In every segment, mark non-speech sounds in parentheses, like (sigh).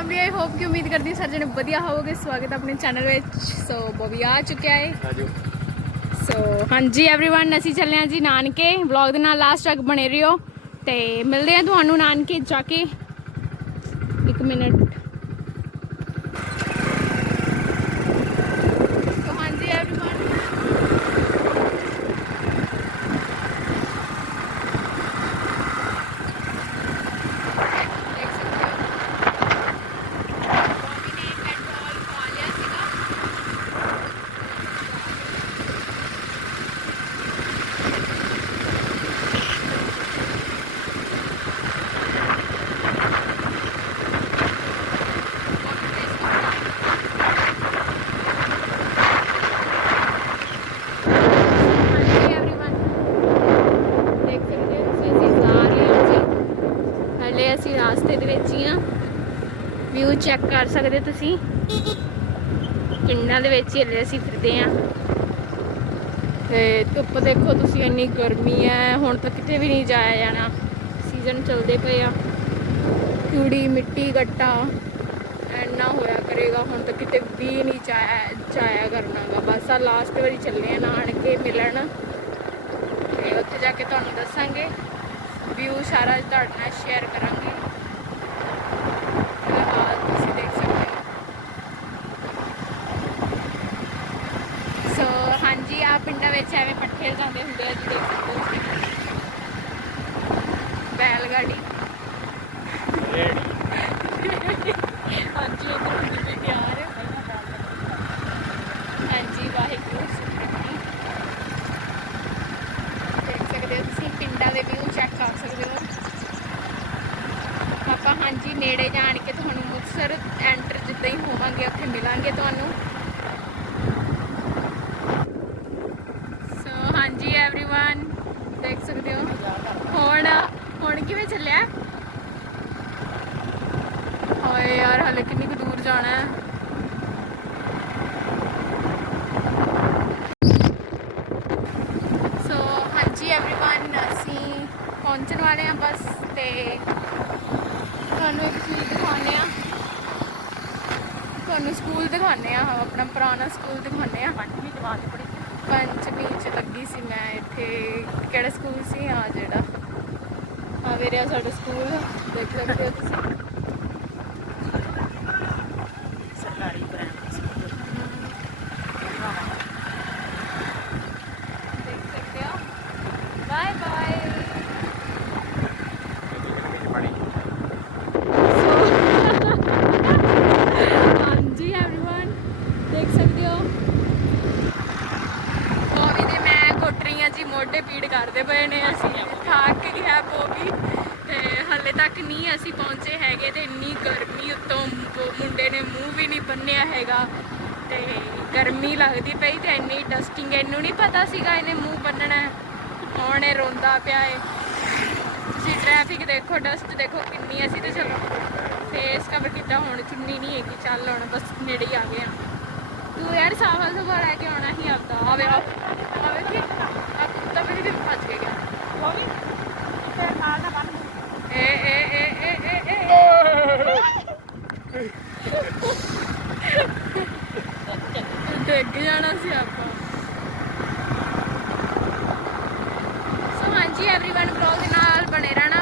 Family I hope ਕਿ ਉਮੀਦ ਕਰਦੀ ਹਾਂ ਸਾਰੇ ਜਣੇ ਵਧੀਆ ਹੋਵੋਗੇ ਸਵਾਗਤ ਹੈ ਆਪਣੇ ਚੈਨਲ ਵਿੱਚ ਸੋ ਬੋਬੀ ਆ ਚੁੱਕਿਆ ਹੈ ਆਜੋ ਸੋ ਹਾਂਜੀ एवरीवन ਅਸੀਂ ਚੱਲੇ ਹਾਂ ਜੀ ਨਾਨਕੇ ਵਲੌਗ ਦੇ ਨਾਲ ਲਾਸਟ ਤੱਕ ਬਣੇ ਰਹੋ ਤੇ ਮਿਲਦੇ ਹਾਂ ਤੁਹਾਨੂੰ ਨਾਨਕੇ ਜਾ ਕੇ ਇੱਕ ਮਿੰਟ ਚੈੱਕ ਕਰ ਸਕਦੇ ਤੁਸੀਂ। ਪਿੰਡਾਂ ਦੇ ਵਿੱਚ ਹੀ ਅਸੀਂ ਫਿਰਦੇ ਆ ਤੇ ਧੁੱਪ ਦੇਖੋ ਤੁਸੀਂ, ਇੰਨੀ ਗਰਮੀ ਹੈ। ਹੁਣ ਤਾਂ ਕਿਤੇ ਵੀ ਨਹੀਂ ਜਾਇਆ ਜਾਣਾ। ਸੀਜ਼ਨ ਚੱਲਦੇ ਪਏ ਆ। ਚੂੜੀ ਮਿੱਟੀ, ਗੱਟਾ, ਐਨਾ ਹੋਇਆ ਕਰੇਗਾ। ਹੁਣ ਤਾਂ ਕਿਤੇ ਵੀ ਨਹੀਂ ਜਾਇਆ ਜਾਇਆ ਕਰਨਾਗਾ। ਬਸ ਆ ਲਾਸਟ ਵਾਰੀ ਚੱਲੇ ਆ ਨਾਨਕੇ ਮਿਲਣ। ਤੇ ਉੱਥੇ ਜਾ ਕੇ ਤੁਹਾਨੂੰ ਦੱਸਾਂਗੇ। ਵਿਊ ਸਾਰਾ ਤੁਹਾਡੇ ਨਾਲ ਸ਼ੇਅਰ ਕਰਾਂਗੇ ਫਿਲਹਾਲ ਤੁਸੀਂ ਦੇਖ ਸਕਦੇ ਹੋ ਸੋ ਹਾਂਜੀ ਆ ਪਿੰਡਾਂ ਵਿੱਚ ਐਵੇਂ ਪੱਠੇ ਜਾਂਦੇ ਹੁੰਦੇ ਆ ਜੀ ਦੇਖ ਹਾਏ ਯਾਰ ਹਲੇ ਕਿੰਨੀ ਕੁ ਦੂਰ ਜਾਣਾ ਹੈ ਸੋ ਹਾਂਜੀ एवरीवन ਅਸੀਂ ਪਹੁੰਚਣ ਵਾਲੇ ਹਾਂ ਬਸ ਤੇ ਤੁਹਾਨੂੰ ਇੱਕ ਚੀਜ਼ ਦਿਖਾਉਂਦੇ ਆ ਤੁਹਾਨੂੰ ਸਕੂਲ ਦਿਖਾਉਂਦੇ ਆ ਆਪਣਾ ਪੁਰਾਣਾ ਸਕੂਲ ਦਿਖਾਉਂਦੇ ਆ ਪੰਜਵੀਂ ਜਮਾਤ ਪੜ੍ਹੀ ਪੰਜਵੀਂ ਚ ਲੱਗੀ ਸੀ ਮੈਂ ਇੱਥੇ ਕਿਹੜਾ ਸਕੂਲ ਸੀ ਆ ਜਿਹੜਾ ਆ ਵੀਰੇ ਆ ਸਾਡਾ ਸਕੂਲ ਦੇਖ ਸਕਦੇ ਹੋ ਤੁਸੀਂ ਕਰਦੇ ਪਏ ਨੇ, ਅਸੀਂ ਥੱਕ ਗਿਆ ਬੋਬੀ ਤੇ ਹਲੇ ਤੱਕ ਨਹੀਂ ਅਸੀਂ ਪਹੁੰਚੇ ਹੈਗੇ ਤੇ ਇੰਨੀ ਗਰਮੀ ਉੱਤੋਂ ਮੁੰਡੇ ਨੇ ਮੂੰਹ ਵੀ ਨਹੀਂ ਬੰਨਿਆ ਹੈਗਾ। ਤੇ ਗਰਮੀ ਲੱਗਦੀ ਪਈ ਤੇ ਇੰਨੀ ਡਸਟਿੰਗ ਇਹਨੂੰ ਨਹੀਂ ਪਤਾ ਸੀਗਾ ਇਹਨੇ ਮੂੰਹ ਬੰਨਣਾ ਹੁਣ ਇਹ ਰੋਂਦਾ ਪਿਆ ਏ ਤੁਸੀਂ ਟ੍ਰੈਫਿਕ ਦੇਖੋ ਡਸਟ ਦੇਖੋ ਕਿੰਨੀ ਅਸੀਂ ਤੇ ਚਲੋ ਫੇਸ ਕਵਰ ਕੀਤਾ, ਹੁਣ ਚੁੰਨੀ ਨਹੀਂ ਹੈਗੀ, ਚੱਲ ਹੁਣ ਬਸ ਨੇੜੇ ਹੀ ਆ ਗਏ ਆ ਤੂੰ ਯਾਰ ਸਾਫਾ ਸੁਭਾ ਲੈ ਕੇ ਆਉਣਾ ਹੀ ਆਪਦਾ। ਆਵੇ ਆ ਆਵੇ ਕਿ ਵੀ ਨਹੀਂ ਭੱਜ ਕੇ ਗਿਆ ਉਹ ਵੀ ਫਿਰ ਨਾਲ ਨਾ ਬੰਨ ਏ ਏ ਏ ਏ ਏ ਏ ਡਿੱਗ ਜਾਣਾ ਸੀ ਆਪਾਂ ਸੋ ਹਾਂਜੀ एवरीवन ਵਲੌਗ ਦੇ ਨਾਲ ਬਣੇ ਰਹਿਣਾ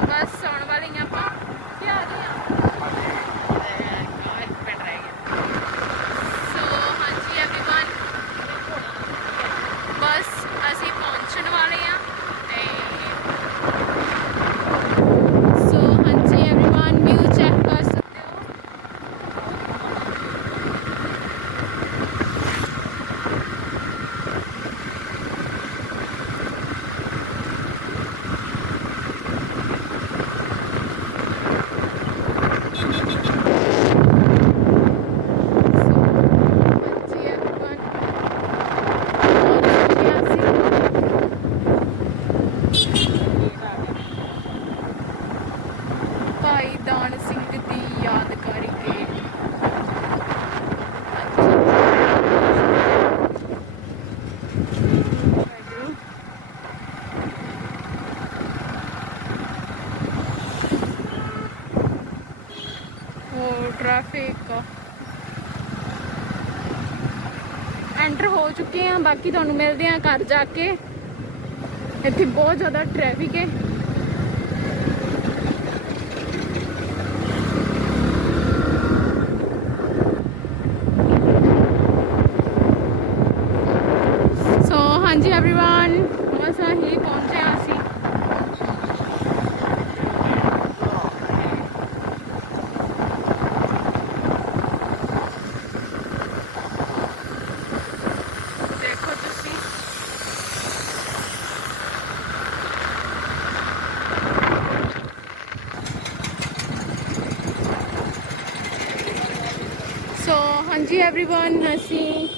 ਟ੍ਰੈਫਿਕ ਐਂਟਰ ਹੋ ਚੁੱਕੇ ਆ ਬਾਕੀ ਤੁਹਾਨੂੰ ਮਿਲਦੇ ਆ ਘਰ ਜਾ ਕੇ ਇੱਥੇ ਬਹੁਤ ਜ਼ਿਆਦਾ ਟ੍ਰੈਫਿਕ ਹੈ ਸੋ ਹਾਂਜੀ एवरीवन एवरीवन ਅਸੀਂ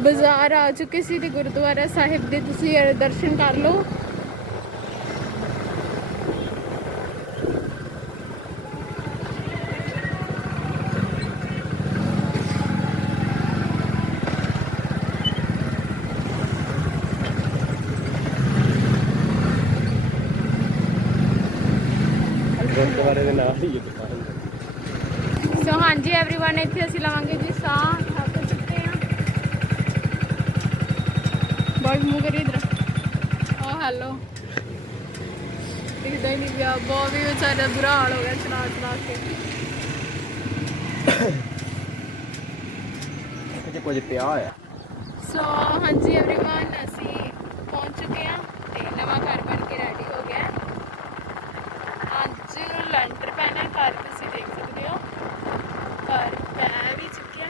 ਬਾਜ਼ਾਰ ਆ ਚੁੱਕੇ ਸੀ ਤੇ ਗੁਰਦੁਆਰਾ ਸਾਹਿਬ ਦੇ ਤੁਸੀਂ ਦਰਸ਼ਨ ਕਰ ਲਓ ਹਾਂਜੀ एवरीवन ਇੱਥੇ ਅਸੀਂ ਲਵਾਂਗੇ ਜੀ ਸਾਹ ਥੱਕ ਚੁੱਕੇ ਆ ਬਹੁਤ ਮੂੰਹ ਕਰੀ ਇਧਰ ਓ ਹੈਲੋ ਦਿਖਦਾ ਹੀ ਨਹੀਂ ਪਿਆ ਬਹੁਤ ਵੀ ਵਿਚਾਰਾ ਬੁਰਾ ਹਾਲ ਹੋ ਗਿਆ ਚਲਾ ਚਲਾ ਕੇ ਕਿਤੇ ਕੁਝ ਪਿਆ ਹੋਇਆ ਸੋ ਹਾਂਜੀ एवरीवन ਅਸੀਂ ਪਹੁੰਚ ਚੁੱਕੇ ਆ ਤੇ ਨਵਾਂ ਘਰ ਬਣ ਕੇ ਰੈਡੀ ਹੋ ਗਿਆ ਹੈ। ਅੱਜ ਲੈਂਟਰ ਪੈਣਾ ਘਰ ਤੁਸੀਂ ਦੇਖ ਸਕਦੇ ਹੋ ਘਰ ਪੈ ਵੀ ਚੁੱਕਿਆ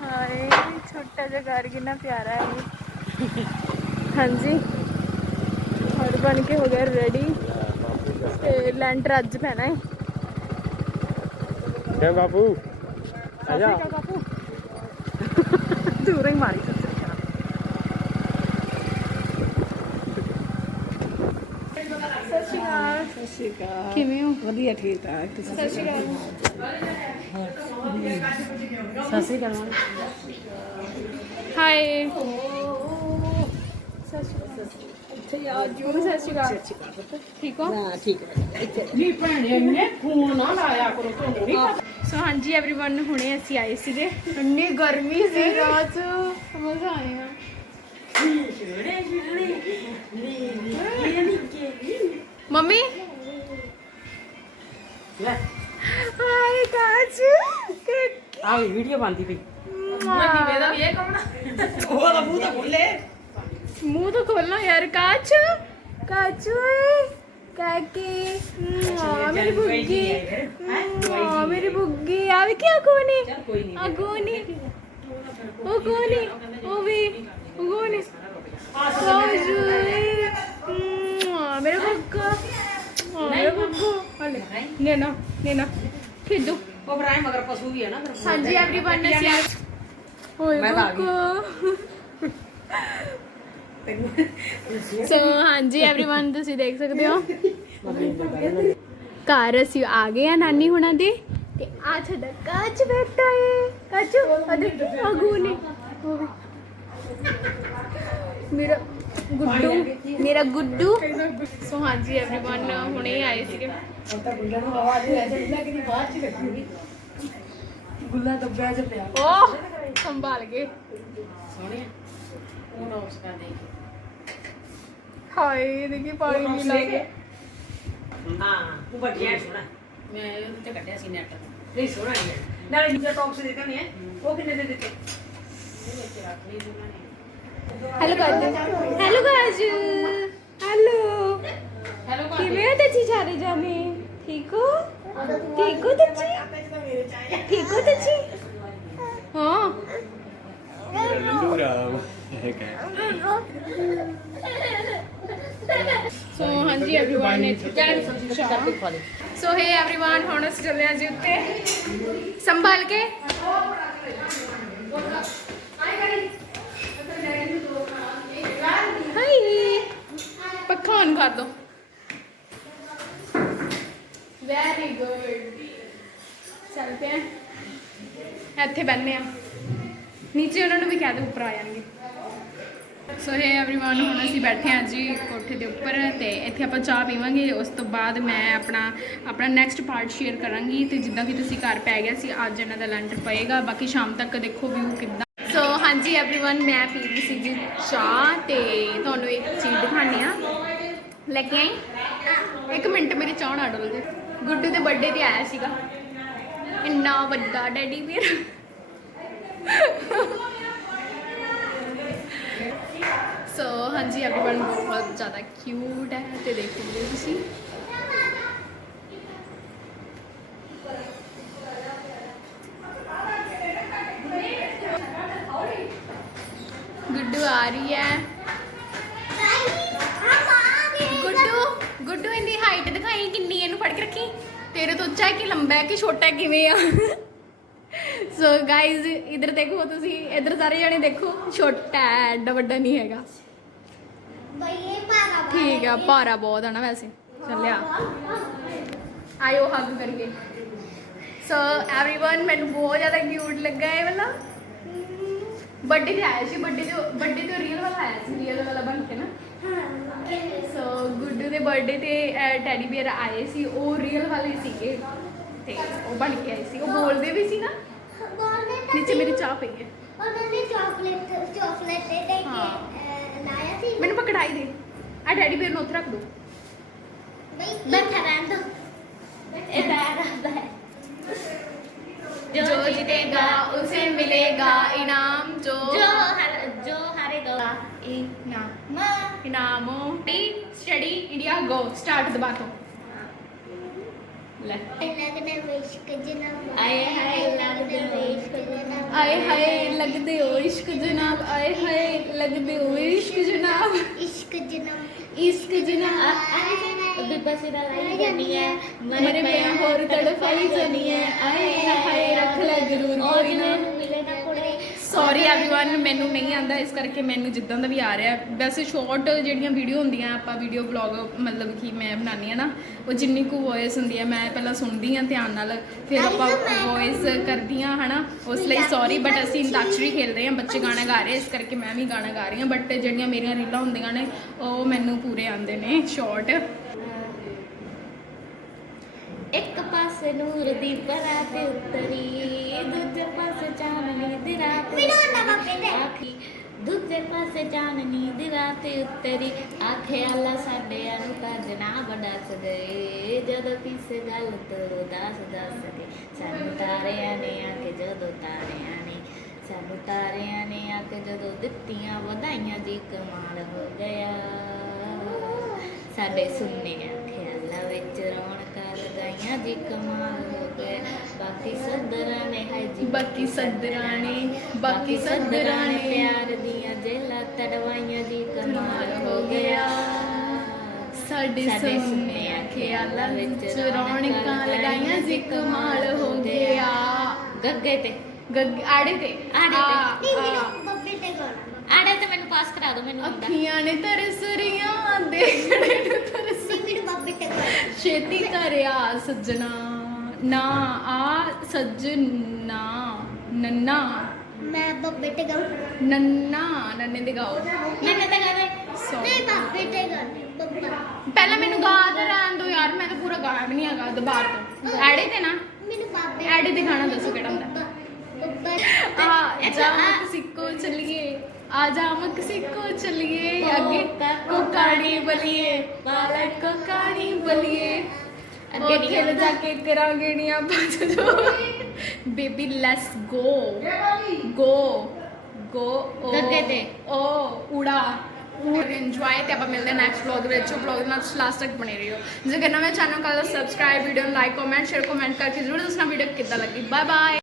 ਹਾਏ ਛੋਟਾ ਜਿਹਾ ਘਰ ਕਿੰਨਾ ਪਿਆਰਾ ਹੈ ਇਹ। ਹਾਂਜੀ ਘਰ ਬਣ ਕੇ ਹੋ ਗਿਆ ਰੈਡੀ ਤੇ ਲੈਂਟਰ ਅੱਜ ਪੈਣਾ ਹੈ ਕਿਆ ਬਾਪੂ ਆ ਜਾ ਬਾਪੂ ਦੂਰ ਹੀ ਮਾਰੀ ਸੱਚੀ ਸਤਿ ਸ਼੍ਰੀ ਅਕਾਲ ਸਤਿ ਸ਼੍ਰੀ ਅਕਾਲ ਕਿਵੇਂ ਹੋ ਵਧੀਆ ਠੀਕ ਠਾਕ ਤੁਸੀਂ ਸਤਿ ਸ਼੍ਰੀ ਅਕਾਲ ਸਤਿ ਸ਼੍ਰੀ ਅਕਾਲ ਹਾਏ ਸਤਿ ਸ਼੍ਰੀ ਅਕਾਲ ਇੱਥੇ ਆ ਜੋ ਸਤਿ ਸ਼੍ਰੀ ਅਕਾਲ ਸਤਿ ਸ਼੍ਰੀ ਅਕਾਲ ਠੀਕ ਹੋ ਹਾਂ ਠੀਕ ਹੈ ਇੱਥੇ ਨਹੀਂ ਭੈਣੇ ਨੇ ਫੋਨ ਨਾ ਲਾਇਆ ਕਰੋ ਤੁਹਾਨੂੰ ਨਹੀਂ ਸੋ ਹਾਂਜੀ एवरीवन ਹੁਣੇ ਅਸੀਂ ਆਏ ਸੀਗੇ ਇੰਨੀ ਗਰਮੀ ਸੀ ਰਾਤ ਮਜ਼ਾ ਆਇਆ ਮੰਮੀ। ਲੈ। ਹਾਏ ਕਾਜ ਆ ਵੀਡੀਓ ਬਣਦੀ ਪਈ। ਮੰਮੀ ਉਹਦਾ ਮੂੰਹ ਤਾਂ ਖੁੱਲੇ ਮੂੰਹ ਤਾਂ ਖੋਲਣਾ ਯਾਰ ਕਾਚ ਕਾਚੂ ਕਾਕੀ। ਮਾਂ ਮੇਰੀ ਬੁੱਗੀ। ਮਾਂ ਮੇਰੀ ਬੁੱਗੀ ਆ ਵੀ ਕੀ ਕੋਨੀ ਚੱਲ ਕੋਈ ਨਹੀਂ ਆ ਕੋਨੀ ਉਹ ਕੋਨੀ ਉਹ ਵੀ ਉਹ ਕੋਨੀ ਕਾਜੂ ਮਾਂ ਮੇਰਾ ਬੁੱਗਾ ਮਾਂ ਮੇਰਾ ਬੁੱਗਾ ਹਲੇ ਨੇਨਾ ਨੇਨਾ ਖਿੱਦੂ ਉਹ ਬਰਾਏ ਮਗਰ ਪਸ਼ੂ ਵੀ ਹੈ ਨਾ ਫਿਰ ਹਾਂਜੀ एवरीवन ਨੇ ਸਿਆ ਓਏ ਮੈਂ ਤਾਂ ਆ ਗਈ। ਬੁੱਗਾ ਸੋ ਹਾਂਜੀ एवरीवन ਤੁਸੀਂ ਦੇਖ ਸਕਦੇ ਹੋ ਘਰ ਅਸੀਂ ਆ ਗਏ ਆ ਨਾਨੀ ਹੁਣਾਂ ਦੇ ਤੇ ਆ ਸਾਡਾ ਕਾਚ ਬੈਠਾ ਹੈ ਕਾਚੂ ਅਦਰ ਅਗੂ ਨੇ ਉਹ ਵੀ। ਮੇਰਾ ਗੁੱਡੂ ਮੇਰਾ ਗੁੱਡੂ ਸੋ ਹਾਂਜੀ एवरीवन ਹੁਣੇ ਹੀ ਆਏ ਸੀਗੇ ਗੁੱਲਾ ਦੱਬਿਆ ਚ ਪਿਆ ਓਹ ਸੰਭਾਲ ਗਏ ਸੋਹਣਿਆ ਉਹ ਨਾ ਉਸ ਕਰ ਦੇ ਹਾਏ ਦੇਖੀ ਪਾਣੀ ਵੀ ਲੱਗ ਗਿਆ ਹਾਂ ਉਹ ਵਧੀਆ ਸੋਹਣਾ ਮੈਂ ਉਹਦੇ ਤੇ ਕੱਢਿਆ ਸੀ ਨੈਟ ਨਹੀਂ ਸੋਹਣਾ ਹੀ ਹੈ ਨਾਲੇ ਨੀਚੇ ਟੌਪਸ ਦਿੱਤੇ ਹੋਣੇ ਆ ਉਹ ਕਿੰਨੇ ਦੇ ਦਿੱਤੇ ਇਹ ਵਿੱਚ ਰੱਖ ਲਈ ਉਹਨਾਂ ਨੇ ਹੈਲੋ ਕਾਜੂ ਹੈਲੋ ਕਾਜੂ ਹੈਲੋ ਹੈਲੋ ਕਿਵੇਂ ਹੋ ਤੇਜੀ ਸਾਰੇ ਜਾਨੇ ਠੀਕ ਹੋ ਠੀਕ ਹੋ ਤੇਜੀ ਠੀਕ ਹੋ ਤੇਜੀ ਹਾਂ ਲੰਡੂਰਾ ਹੈ ਕਿ ਸੋ ਹਾਂਜੀ एवरीवन ਨੇ ਸੋ ਹੇ एवरीवन ਹੁਣ ਅਸੀਂ ਚੱਲੇ ਹਾਂ ਜੀ ਉੱਤੇ ਸੰਭਾਲ ਕੇ ਹਾਈ ਪੱਖਾ on ਕਰ ਦੋ ਵੈਰੀ ਗੁੱਡ ਚੱਲਦੇ ਹਾਂ ਇੱਥੇ ਬੈਠਨੇ ਆ ਨੀਚੇ ਉਹਨਾਂ ਨੂੰ ਵੀ ਕਹਿ ਦੇ ਉੱਪਰ ਆ ਜਾਣਗੇ ਸੋ ਹੇ एवरीवन ਹੁਣ ਅਸੀਂ ਬੈਠੇ ਹਾਂ ਜੀ ਕੋਠੇ ਦੇ ਉੱਪਰ ਤੇ ਇੱਥੇ ਆਪਾਂ ਚਾਹ ਪੀਵਾਂਗੇ ਉਸ ਤੋਂ ਬਾਅਦ ਮੈਂ ਆਪਣਾ ਆਪਣਾ ਨੈਕਸਟ ਪਾਰਟ ਸ਼ੇਅਰ ਕਰਾਂਗੀ ਤੇ ਜਿੱਦਾਂ ਕਿ ਤੁਸੀਂ ਘਰ ਪੈ ਗਿਆ ਸੀ ਅੱਜ ਇਹਨਾਂ ਦਾ ਲੈਂਟਰ ਪਏਗਾ ਬਾਕੀ ਸ਼ਾਮ ਤੱਕ ਦੇਖੋ ਵਿਊ ਕਿੱਦਾਂ ਸੋ ਹਾਂਜੀ एवरीवन ਮੈਂ ਪੀ ਰਹੀ ਸੀ ਜੀ ਚਾਹ ਤੇ ਤੁਹਾਨੂੰ ਇੱਕ ਚੀਜ਼ ਦਿਖਾਣੀ ਆ ਲੈ ਕੇ ਆਈ ਇੱਕ ਮਿੰਟ ਮੇਰੇ ਚਾਹ ਨਾ ਡੋਲ ਜੇ ਗੁੱਡੂ ਦੇ ਬਰਥਡੇ ਤੇ ਆਇਆ ਸੀਗਾ ਇੰਨਾ ਵੱਡਾ ਡੈਡੀ ਵੀਰ ਸੋ ਹਾਂਜੀ एवरीवन ਬਹੁਤ ਜ਼ਿਆਦਾ ਕਿਊਟ ਹੈ ਤੇ ਦੇਖੋਗੇ ਤੁਸੀਂ ਰਹੀ ਹੈ ਗੁੱਡੂ ਗੁੱਡੂ ਇਹਦੀ ਹਾਈਟ ਦਿਖਾਈ ਕਿੰਨੀ ਇਹਨੂੰ ਫੜ ਕੇ ਰੱਖੀ ਤੇਰੇ ਤੋਂ ਉੱਚਾ ਹੈ ਕਿ ਲੰਬਾ ਹੈ ਕਿ ਛੋਟਾ ਹੈ ਕਿਵੇਂ ਆ ਸੋ ਗਾਇਜ਼ ਇਧਰ ਦੇਖੋ ਤੁਸੀਂ ਇਧਰ ਸਾਰੇ ਜਣੇ ਦੇਖੋ ਛੋਟਾ ਹੈ ਐਡਾ ਵੱਡਾ ਨਹੀਂ ਹੈਗਾ ਠੀਕ ਆ ਭਾਰਾ ਬਹੁਤ ਆ ਨਾ ਵੈਸੇ ਚੱਲਿਆ ਆਇਓ ਹੱਗ ਕਰੀਏ ਸੋ एवरीवन ਮੈਨੂੰ ਬਹੁਤ ਜ਼ਿਆਦਾ ਕਿਊਟ ਲੱਗਾ ਇਹ ਵਾਲਾ ਬਰਥਡੇ ਤੇ ਆਇਆ ਸੀ ਬਰਥਡੇ ਤੇ ਬਰਥਡੇ ਤੇ ਰੀਅਲ ਵਾਲਾ ਆਇਆ ਸੀ ਰੀਅਲ ਵਾਲਾ ਬਣ ਕੇ ਨਾ। ਸੋ ਗੁੱਡੂ ਦੇ ਬਰਥਡੇ ਤੇ ਟੈਡੀ ਬੀਅਰ ਆਏ ਸੀ ਉਹ ਰੀਅਲ ਵਾਲੇ ਸੀਗੇ। ਤੇ ਉਹ ਬਣ ਕੇ ਆਏ ਸੀ। ਉਹ ਬੋਲਦੇ ਵੀ ਸੀ ਨਾ ਨੀਚੇ ਮੇਰੀ ਚਾਹ ਪਈ ਹੈ। ਉਹਨੇ ਚਾਕਲੇਟ ਚਾਕਲੇਟ ਦੇ ਕੇ ਹਾਂ। ਅਹ, ਲਾਇਆ ਸੀ। ਮੈਨੂੰ ਪਕੜਾਈ ਦੇ। ਆ ਟੈਡੀ ਬੀਅਰ ਨੂੰ ਉੱਥੇ ਰੱਖ ਦੋ। ਬਈ ਬੈਠਾ ਰਹਿਣ ਦੋ। ਇਹ ਬੈਠਾ ਹੈ जो जीतेगा उसे मिलेगा इनाम जो जो हर, जो हारेगा इनाम। इनामों T study India go. Start the तो आए हाय लगते हो इश्क जनाब। आए हाय लगते हो इश्क जनाब। इश्क जनाब। इश्क जनाब। ਬੀਬਾ ਸਿਰਾ ਲਾਈ ਜਾਨੀ ਹੈ मरे पे और तड़पाई जानी है आए हाय रख ले जरूर ਔਰ कोई ना ਜਿਹਨੂੰ ਮਿਲੇ ਨਾ ਕੁੜੇ ਸੌਰੀ एवरीवन ਮੈਨੂੰ ਨਹੀਂ ਆਂਦਾ ਇਸ ਕਰਕੇ ਮੈਨੂੰ ਜਿੱਦਾਂ ਦਾ ਵੀ ਆ ਰਿਹਾ ਵੈਸੇ ਸ਼ਾਰਟ ਜਿਹੜੀਆਂ ਵੀਡੀਓ ਹੁੰਦੀਆਂ ਆਪਾਂ ਵੀਡੀਓ ਬਲੌਗ ਮਤਲਬ ਕਿ ਮੈਂ ਬਣਾਉਂਦੀ ਆ ਨਾ ਉਹ ਜਿੰਨੀ ਕੁ ਵੌਇਸ ਹੁੰਦੀ ਹੈ ਮੈਂ ਪਹਿਲਾਂ ਸੁਣਦੀ ਆ ਧਿਆਨ ਨਾਲ ਫਿਰ ਆਪਾਂ ਵੌਇਸ ਕਰਦੀ ਆ ਹਨਾ ਉਸ ਲਈ ਸੌਰੀ ਬਟ ਅਸੀਂ ਅੰਤਾਕਸ਼ਰੀ ਖੇਡਦੇ ਆ ਬੱਚੇ ਗਾਣਾ ਗਾ ਰਹੇ ਇਸ ਕਰਕੇ ਮੈਂ ਵੀ ਗਾਣਾ ਗਾ ਰਹੀ ਹਾਂ ਬਟ ਜਿਹੜੀਆਂ ਮੇਰੀਆਂ ਰੀਲਾਂ ਹੁੰਦੀਆਂ ਨੇ ਉਹ ਮੈਨੂੰ ਪੂਰੇ ਆਉਂਦੇ ਨੇ ਸ਼ਾਰਟ ਇੱਕ ਪਾਸੇ ਨੂਰ ਦੀ ਬਰਾਤ ਉਤਰੀ ਦੂਜੇ ਪਾਸੇ ਚਾਨਣੀ ਦੀ ਰਾਤ ਆਖੀ ਦੂਜੇ ਪਾਸੇ ਚਾਨਣੀ ਦੀ ਰਾਤ ਉਤਰੀ। ਆਖੇ ਅੱਲਾ ਸਾਡੇ ਨੂੰ ਕੱਜ ਨਾ ਬੜਸ ਗਏ ਜਦੋਂ ਕਿਸੇ ਗੱਲ ਤੋਂ ਦੱਸ ਦੱਸ ਕੇ ਸਾਨੂੰ ਤਾਰਿਆਂ ਨੇ ਆ ਕੇ ਜਦੋਂ ਤਾਰਿਆਂ ਨੇ ਸਾਨੂੰ ਤਾਰਿਆਂ ਨੇ ਆ ਕੇ ਜਦੋਂ ਦਿੱਤੀਆਂ ਵਧਾਈਆਂ ਜੀ ਕਮਾਲ ਹੋ ਗਿਆ। ਸਾਡੇ ਸੁਣਨੇ ਖਿਆਲਾਂ ਵਿੱਚ ਰੌਣਕਾਂ ਲਗਾਈਆਂ ਜੀ ਕਮਾਲ ਹੋ ਗਏ। ਬਾਕੀ ਸੱਦਰਾਂ ਨੇ ਹੈ ਜੀ। ਬਾਕੀ ਸੱਦਰਾਂ ਨੇ ਬਾਕੀ ਸੱਦਰਾਂ ਨੇ ਪਿਆਰ ਦੀਆਂ ਜੇਲਾਂ ਤੜਵਾਈਆਂ ਜੀ ਕਮਾਲ ਹੋ ਗਿਆ। ਸਾਡੇ ਸੁਣਨੇ ਖਿਆਲਾਂ ਵਿੱਚ ਰੌਣਕਾਂ ਲਗਾਈਆਂ ਸੀ ਕਮਾਲ ਹੋ ਗਿਆ। ਗੱਗੇ ਤੇ। ਗੱਗ ਆੜੇ ਤੇ। ਆੜੇ ਤੇ। ਆ, ਆ। ਬੱਬੇ ਤੇ ਗਾਣਾ ਆੜੇ ਤੇ ਮੈਨੂੰ ਪਾਸ ਕਰਾ ਦਿਓ ਮੈਨੂੰ ਅੱਖੀਆਂ ਨੇ ਤਰਸ ਰੀਆਂ ਦੇਖੜੇ ਨੂੰ (laughs) ਛੇਤੀ ਕਰਿਆ ਸੱਜਣਾ ਨਾ ਆ ਸੱਜਣਾ ਨੰਨਾ। ਮੈਂ ਬੱਬੇ ਤੇ ਗਾਉਂ ਨੰਨਾ ਨੰਨੇ ਦੇ ਗਾਓ ਮੈਨੇ ਤਾਂ ਗਾਵੇ. ਨਹੀਂ ਬੱਬੇ ਤੇ ਬੱਬਾ। ਪਹਿਲਾਂ ਮੈਨੂੰ ਗਾ ਤੇ ਰਹਿਣ ਦੋ ਯਾਰ ਮੈਂ ਤਾਂ ਪੂਰਾ ਗਾਇਆ ਵੀ ਨਹੀਂ ਹੈਗਾ ਦੁਬਾਰ ਤੋਂ। ਐੜੇ ਤੇ ਨਾ। ਮੈਨੂੰ ਬਾਬੇ ਤੇ ਗਾਣਾ ਦੱਸੋ ਕਿਹੜਾ ਹੁੰਦਾ। ਬੱਬਾ ਆ ਜਾ ਆ- ਜਾ ਮਕਸੀਕੋ ਚਲਿਏ ਕੋ- ਅੱਗੇ ਕ- ਕੋ ਕਾਣੀ ਬਲੀਏ ਬਾਲਕ ਕੋ ਕਾਣੀ ਬਲੀਏ ਅੱਗੇ ਨਹੀਂ ਜਾ ਕੇ ਕਰਾਂਗੇ ਨਹੀਂ ਆਪਾਂ ਜੋ ਬੇਬੀ ਲੈਟਸ ਗੋ ਗੋ ਗੋ ਗੱਗੇ ਤੇ। ਓ ਉੜਾ ਉਹ ਇੰਜੋਏ ਤੇ ਆਪਾਂ ਮਿਲਦੇ ਨੈਕਸਟ ਵਲੌਗ ਵਿੱਚ। ਵਲੌਗ ਨਾਲ ਲਾਸਟ ਤੱਕ ਬਣੇ ਰਹੋ ਜੇ ਕਰਨਾ ਮੈਂ ਚੈਨਲ ਕੱਲ ਸਬਸਕ੍ਰਾਈਬ ਵੀਡੀਓ ਨੂੰ ਲਾਈਕ ਕਮੈਂਟ ਸ਼ੇਅਰ ਕਮੈਂਟ ਕਰਕੇ ਜ਼ਰੂਰ ਦੱਸਣਾ ਵੀਡੀਓ ਕਿੱਦਾਂ ਲੱਗੀ। Bye bye